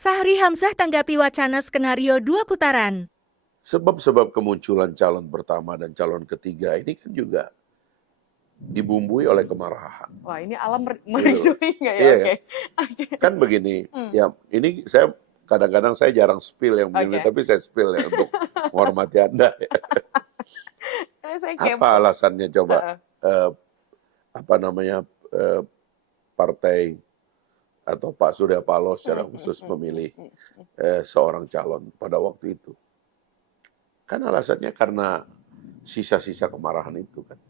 Fahri Hamzah tanggapi wacana skenario 2 putaran. Sebab-sebab kemunculan calon pertama dan calon ketiga ini kan juga dibumbui oleh kemarahan. Wah, ini alam merindui nggak ya? Iya, Oke. kan begini, ya ini saya kadang-kadang saya jarang spill yang begini, tapi saya spill ya untuk menghormati Anda. Apa alasannya coba? Partai atau Pak Surya Paloh secara khusus memilih seorang calon pada waktu itu? Kan alasannya karena sisa-sisa kemarahan itu kan.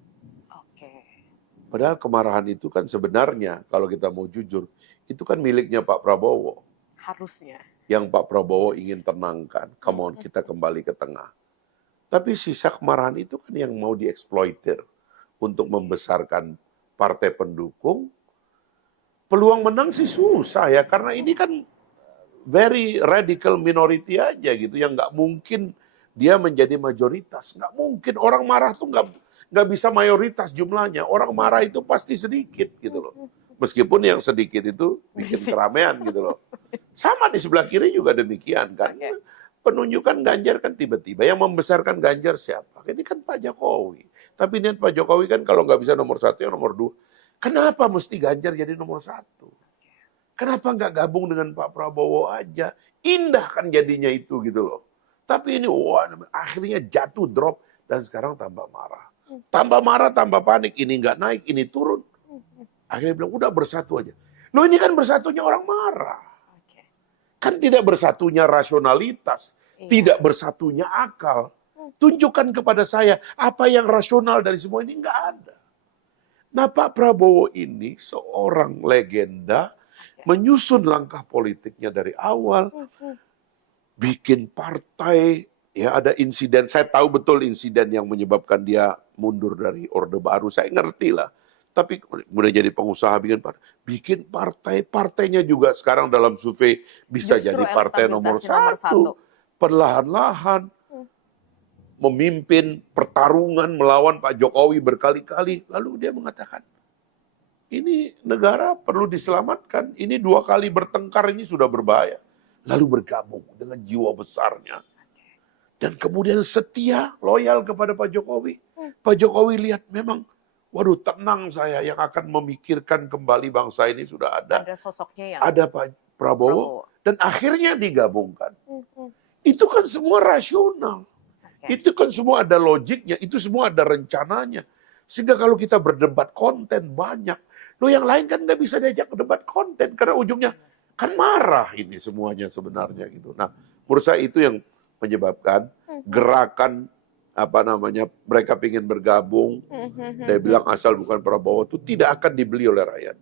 Padahal kemarahan itu kan sebenarnya kalau kita mau jujur, itu kan miliknya Pak Prabowo. Harusnya. Yang Pak Prabowo ingin tenangkan, come on kita kembali ke tengah. Tapi sisa kemarahan itu kan yang mau dieksploitir untuk membesarkan partai pendukung. Peluang menang sih susah ya, karena ini kan very radical minority aja gitu, yang nggak mungkin dia menjadi mayoritas. Nggak mungkin, orang marah tuh nggak bisa mayoritas jumlahnya. Orang marah itu pasti sedikit gitu loh. Meskipun yang sedikit itu bikin keramaian gitu loh. Sama di sebelah kiri juga demikian kan. Penunjukan Ganjar kan tiba-tiba yang membesarkan Ganjar siapa? Ini kan Pak Jokowi. Tapi niat Pak Jokowi kan kalau nggak bisa nomor 1 ya nomor 2. Kenapa mesti Ganjar jadi nomor 1? Kenapa nggak gabung dengan Pak Prabowo aja? Indah kan jadinya itu gitu loh. Tapi ini wah, akhirnya jatuh drop dan sekarang tambah marah. Tambah marah, tambah panik. Ini nggak naik, ini turun. Akhirnya bilang udah bersatu aja. Loh ini kan bersatunya orang marah. Kan tidak bersatunya rasionalitas, tidak bersatunya akal. Tunjukkan kepada saya apa yang rasional dari semua ini, nggak ada. Nah Pak Prabowo ini seorang legenda, menyusun langkah politiknya dari awal, bikin partai, ya ada insiden, saya tahu betul insiden yang menyebabkan dia mundur dari Orde Baru, saya ngerti lah. Tapi kemudian jadi pengusaha bikin partai, partainya juga sekarang dalam survei bisa justru jadi partai nomor 1. Perlahan-lahan memimpin pertarungan melawan Pak Jokowi berkali-kali. Lalu dia mengatakan, ini negara perlu diselamatkan, ini 2 kali bertengkar ini sudah berbahaya. Lalu bergabung dengan jiwa besarnya. Dan kemudian setia, loyal kepada Pak Jokowi. Pak Jokowi lihat memang, waduh tenang saya yang akan memikirkan kembali bangsa ini sudah ada. Ada sosoknya yang ada Pak Prabowo. Dan akhirnya digabungkan. Itu kan semua rasional. Itu kan semua ada logiknya, itu semua ada rencananya. Sehingga kalau kita berdebat konten banyak. Loh yang lain kan nggak bisa diajak debat konten. Karena ujungnya kan marah ini semuanya sebenarnya gitu. Nah menurut saya itu yang menyebabkan gerakan mereka ingin bergabung. Dia bilang asal bukan Prabowo itu tidak akan dibeli oleh rakyat.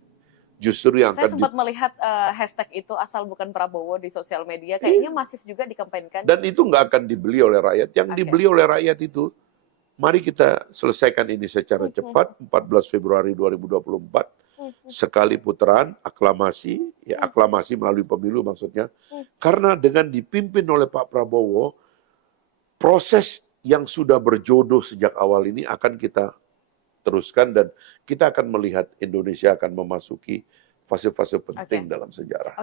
Justru yang saya sempat melihat hashtag itu asal bukan Prabowo di sosial media, kayaknya masif juga dikampanyekan. Dan itu nggak akan dibeli oleh rakyat. Yang dibeli oleh rakyat itu, mari kita selesaikan ini secara cepat, 14 Februari 2024, sekali putaran, aklamasi, ya aklamasi melalui pemilu maksudnya. Karena dengan dipimpin oleh Pak Prabowo, proses yang sudah berjodoh sejak awal ini akan kita teruskan dan kita akan melihat Indonesia akan memasuki fase-fase penting dalam sejarah.